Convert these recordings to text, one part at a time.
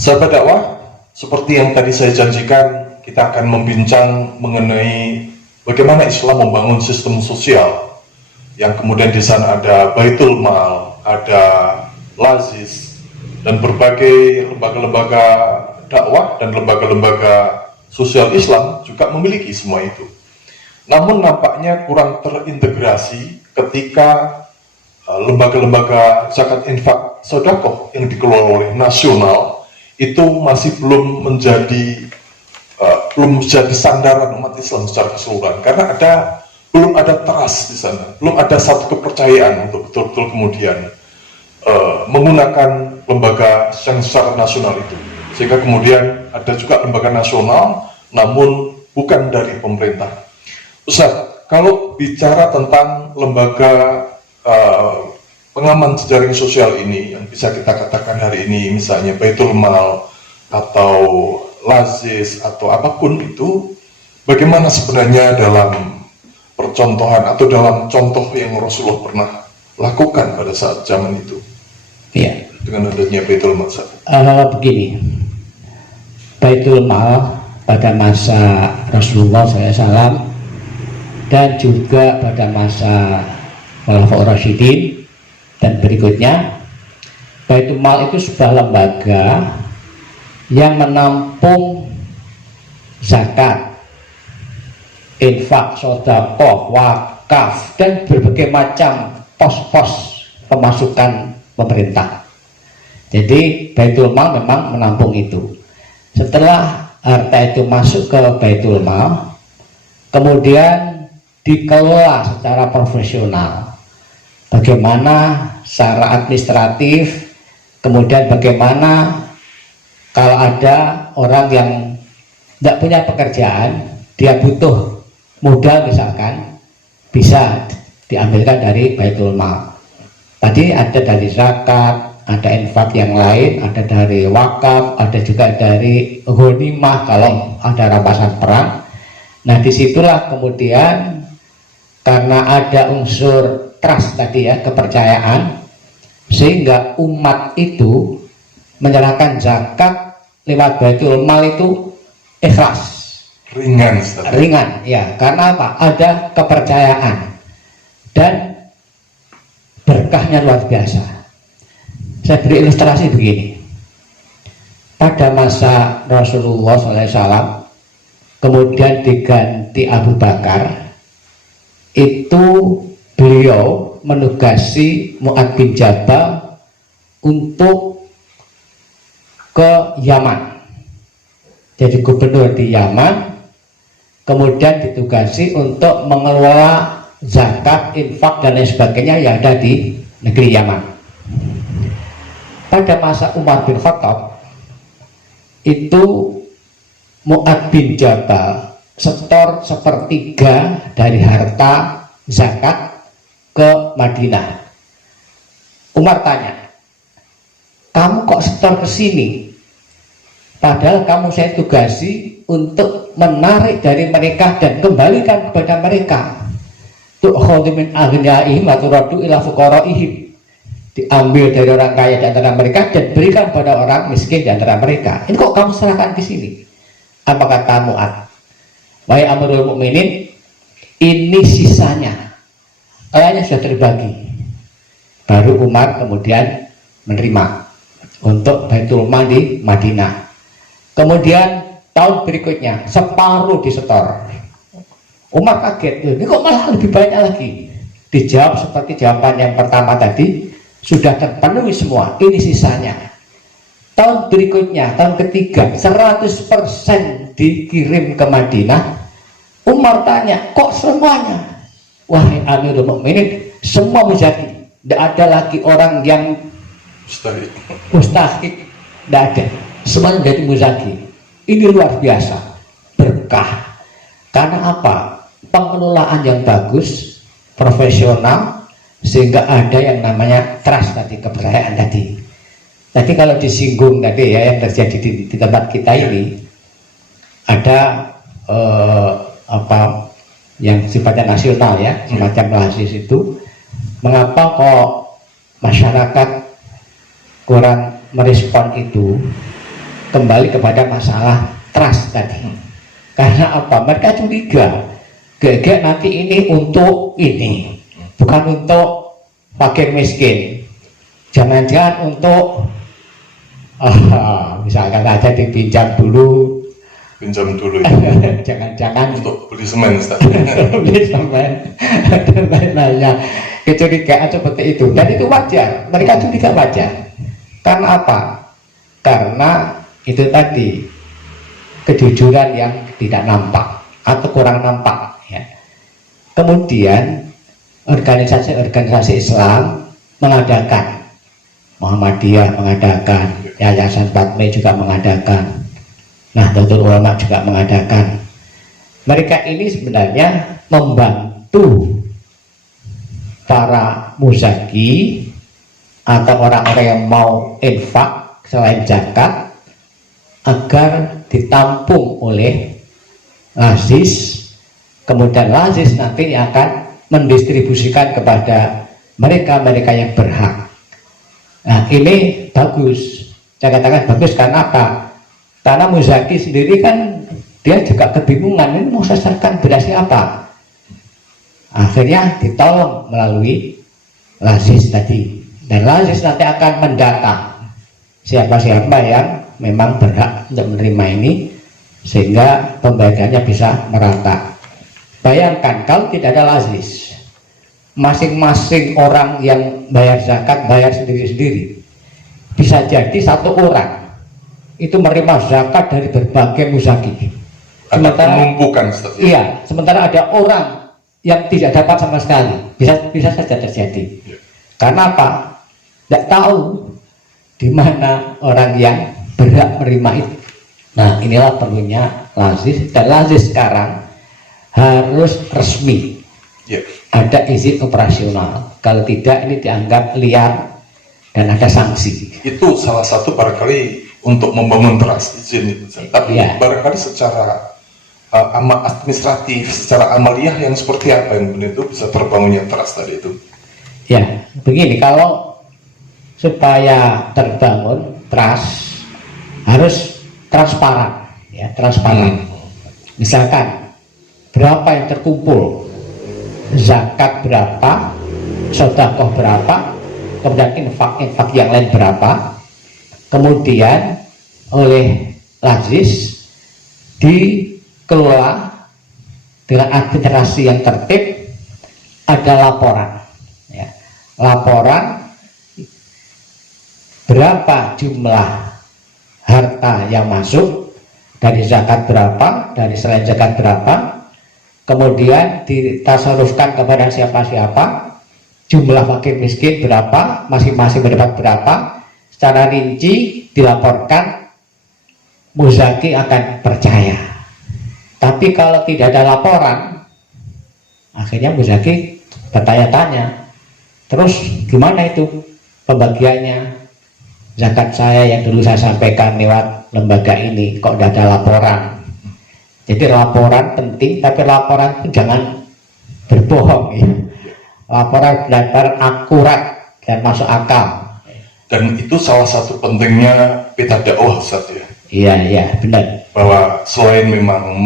Sahabat dakwah, seperti yang tadi saya janjikan, kita akan membincang mengenai bagaimana Islam membangun sistem sosial yang kemudian di sana ada Baitul Mal, ada Lazis, dan berbagai lembaga-lembaga dakwah dan lembaga-lembaga sosial Islam juga memiliki semua itu. Namun nampaknya kurang terintegrasi ketika lembaga-lembaga zakat infak sedekah yang dikelola oleh nasional itu masih belum menjadi sandaran umat Islam secara keseluruhan, karena belum ada trust di sana, belum ada satu kepercayaan untuk betul-betul kemudian menggunakan lembaga yang secara nasional itu, sehingga kemudian ada juga lembaga nasional namun bukan dari pemerintah. Ustaz, kalau bicara tentang lembaga pengaman jejaring sosial ini yang bisa kita katakan hari ini, misalnya Baitul Mal atau Lazis atau apapun itu, bagaimana sebenarnya dalam percontohan atau dalam contoh yang Rasulullah pernah lakukan pada saat zaman itu? Iya. Dengan adanya Baitul Mal. Begini, Baitul Mal pada masa Rasulullah SAW dan juga pada masa Khulafaur Rasyidin dan berikutnya, Baitul Mal itu sebuah lembaga yang menampung zakat, infak, sedekah, wakaf, dan berbagai macam pos-pos pemasukan pemerintah. Jadi Baitul Mal memang menampung itu. Setelah harta itu masuk ke Baitul Mal, kemudian dikelola secara profesional. Bagaimana secara administratif, kemudian bagaimana kalau ada orang yang tidak punya pekerjaan, dia butuh modal misalkan, bisa diambilkan dari Baitul Mal. Tadi ada dari zakat, ada infak yang lain, ada dari wakaf, ada juga dari ghanimah kalau ada rampasan perang. Nah, disitulah kemudian karena ada unsur trust tadi ya, kepercayaan, sehingga umat itu menyerahkan zakat lewat Baitul Mal itu ikhlas, ringan ya, karena apa? Ada kepercayaan dan berkahnya luar biasa. Saya beri ilustrasi begini. Pada masa Rasulullah SAW kemudian diganti Abu Bakar, itu beliau menugasi Mu'adz bin Jabal untuk ke Yaman, jadi gubernur di Yaman, kemudian ditugasi untuk mengelola zakat, infak dan lain sebagainya yang ada di negeri Yaman. Pada masa Umar bin Khattab itu Mu'adz bin Jabal setor sepertiga dari harta zakat ke Madinah. Umar tanya, kamu kok setor ke sini? Padahal kamu saya tugasi untuk menarik dari mereka dan kembalikan kepada mereka. Tu'khadhu min aghniyaihim wa turaddu ila fuqaraihim. Diambil dari orang kaya di antara mereka dan berikan pada orang miskin di antara mereka. Ini kok kamu serahkan di sini? Apa kata Mu'adz? Wahai Amirul Mukminin, ini sisanya. Kayaknya sudah terbagi. Baru Umar kemudian menerima untuk Baitul Mal di Madinah. Kemudian tahun berikutnya separuh disetor. Umar kaget, ini kok malah lebih banyak lagi? Dijawab seperti jawaban yang pertama tadi, sudah terpenuhi semua, ini sisanya. Tahun berikutnya, tahun ketiga, 100% dikirim ke Madinah. Umar tanya, kok semuanya? Wahai Amirul Mukminin, semua muzaki. Tidak ada lagi orang yang mustahik, tidak ada. Semuanya menjadi muzaki. Ini luar biasa, berkah. Karena apa? Pengelolaan yang bagus, profesional, sehingga ada yang namanya trust tadi, kepercayaan tadi. Tadi kalau disinggung tadi ya, yang terjadi di tempat kita ini, ada apa yang sifatnya nasional ya, semacam Lazis itu. Mengapa kok masyarakat kurang merespon itu? kembali kepada masalah trust tadi. Karena apa? Mereka curiga, gak nanti ini untuk ini, bukan untuk fakir miskin, jangan-jangan untuk misalkan saja dipinjam dulu, jangan-jangan untuk beli semen, Ustaz. beli semen dan lain-lainnya. Kecurigaan seperti itu, dan itu wajar, mereka curiga wajar. Karena apa? Karena itu tadi, kejujuran yang tidak nampak atau kurang nampak ya. Kemudian organisasi-organisasi Islam mengadakan, Muhammadiyah mengadakan, Yayasan Fatme juga mengadakan, Nahdlatul Ulama juga mengadakan. Mereka ini sebenarnya membantu para muzaki atau orang-orang yang mau infak selain zakat agar ditampung oleh lazis, kemudian lazis nanti akan mendistribusikan kepada mereka-mereka yang berhak. Nah, ini bagus, saya katakan bagus karena apa? Karena muzaki sendiri kan dia juga kebingungan, ini mau sasaran beras apa? Akhirnya ditolong melalui lazis tadi, dan lazis nanti akan mendata siapa-siapa yang memang berhak untuk menerima ini sehingga pembagiannya bisa merata. Bayangkan kalau tidak ada lazis, masing-masing orang yang bayar zakat bayar sendiri-sendiri, bisa jadi satu orang itu menerima zakat dari berbagai muzaki. Sementara penumpukan, Ustaz. Iya, sementara ada orang yang tidak dapat sama sekali, bisa saja terjadi. Karena apa? Tidak tahu di mana orang yang berhak menerima itu. Nah, inilah perlunya lazis, dan lazis sekarang harus resmi, ada izin operasional. Kalau tidak, ini dianggap liar dan ada sanksi. Itu salah satu barangkali untuk membangun trust, izin itu. Tapi barangkali secara administratif, secara amaliah yang seperti apa yang benar itu bisa terbangunnya trust tadi itu? Ya, begini, kalau supaya terbangun trust harus transparan, ya, transparan. Misalkan berapa yang terkumpul, zakat berapa, sedekah berapa, kemudian infak yang lain berapa, kemudian oleh lazis dikelola dengan administrasi yang tertib, ada laporan ya. Laporan berapa jumlah harta yang masuk, dari zakat berapa, dari selain zakat berapa, kemudian ditasarufkan kepada siapa-siapa, jumlah fakir miskin berapa, masing-masing mendapat berapa, secara rinci dilaporkan, muzaki akan percaya. Tapi kalau tidak ada laporan, akhirnya muzaki bertanya-tanya, terus gimana itu pembagiannya? Zakat saya yang dulu saya sampaikan lewat lembaga ini kok tidak ada laporan. Jadi laporan penting, tapi laporan itu jangan berbohong ya. Laporan benar-benar akurat dan masuk akal. Dan itu salah satu pentingnya peta dakwah, Ustaz, ya. Iya, benar. Bahwa selain memang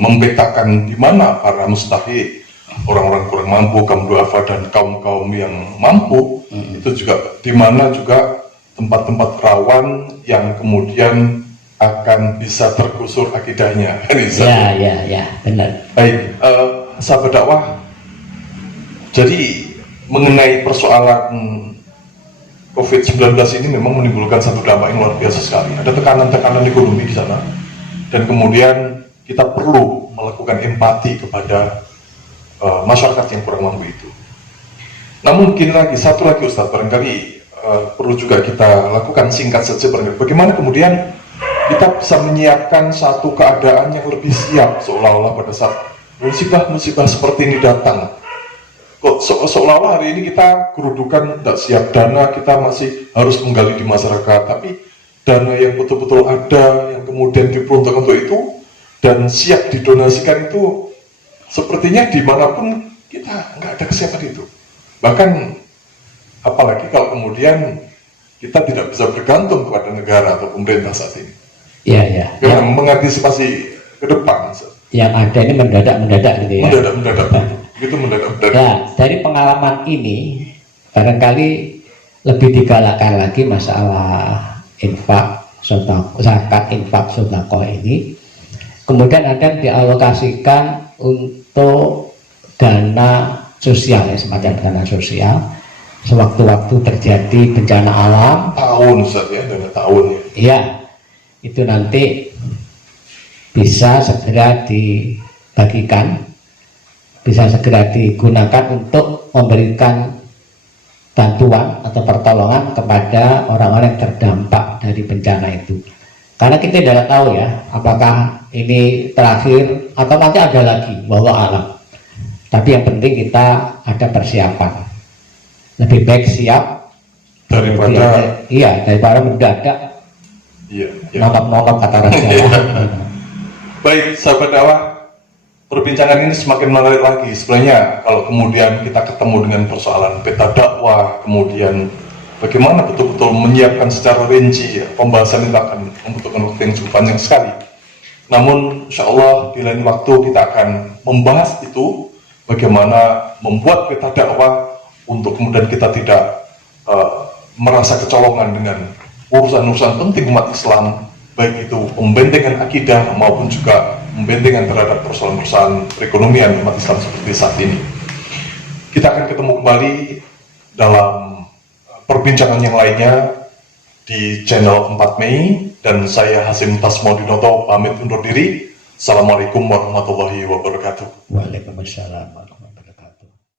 memetakan di mana para mustahik, orang-orang kurang mampu, kaum duafa dan kaum-kaum yang mampu, itu juga di mana juga tempat-tempat rawan yang kemudian akan bisa tergusur akidahnya. Ya, benar. Baik, sahabat dakwah. Jadi mengenai persoalan COVID-19 ini memang menimbulkan satu dampak yang luar biasa sekali. Ada tekanan-tekanan ekonomi di sana, dan kemudian kita perlu melakukan empati kepada masyarakat yang kurang mampu itu. Namun mungkin satu lagi Ustadz, barangkali perlu juga kita lakukan singkat saja, barangkali bagaimana kemudian kita bisa menyiapkan satu keadaan yang lebih siap, seolah-olah pada saat musibah-musibah seperti ini datang. Kok seolah-olah hari ini kita kerudukan, tidak siap dana, kita masih harus menggali di masyarakat, tapi dana yang betul-betul ada, yang kemudian diperuntukkan untuk itu, dan siap didonasikan itu, sepertinya dimanapun kita nggak ada kesiapan itu. Bahkan, apalagi kalau kemudian kita tidak bisa bergantung kepada negara atau pemerintah saat ini. Ya, ya. Memang mengantisipasi ke depan. Yang ada ini mendadak gitu ya. Mendadak. Itu mendadak. Ya, dari pengalaman ini barangkali lebih digalakkan lagi masalah infak, zakat, infak, sedekah ini. Kemudian ada dialokasikan untuk dana sosial, ya, semacam dana sosial. Sewaktu-waktu terjadi bencana alam, Tahun Ustaz ya, dana tahun ya. ya, itu nanti bisa segera dibagikan, bisa segera digunakan untuk memberikan bantuan atau pertolongan kepada orang-orang yang terdampak dari bencana itu. Karena kita tidak tahu ya, apakah ini terakhir atau nanti ada lagi, wallahu alam. Tapi yang penting kita ada persiapan. Lebih baik siap Daripada daripada mendadak nonton kata raja. Baik, sahabat dakwah, perbincangan ini semakin menarik lagi. Sebenarnya kalau kemudian kita ketemu dengan persoalan peta dakwah, kemudian bagaimana betul-betul menyiapkan secara rinci, ya, pembahasan itu akan membutuhkan waktu yang cukup panjang sekali. Namun insya Allah di lain waktu kita akan membahas itu, bagaimana membuat peta dakwah untuk kemudian kita tidak merasa kecolongan dengan urusan-urusan penting umat Islam, baik itu pembentengan akidah maupun juga pembentengan terhadap persoalan-persoalan perekonomian umat Islam seperti saat ini. Kita akan ketemu kembali dalam perbincangan yang lainnya di channel 4 Mei, dan saya Hasim Tasmodinoto pamit undur diri. Assalamualaikum warahmatullahi wabarakatuh. Waalaikumsalam.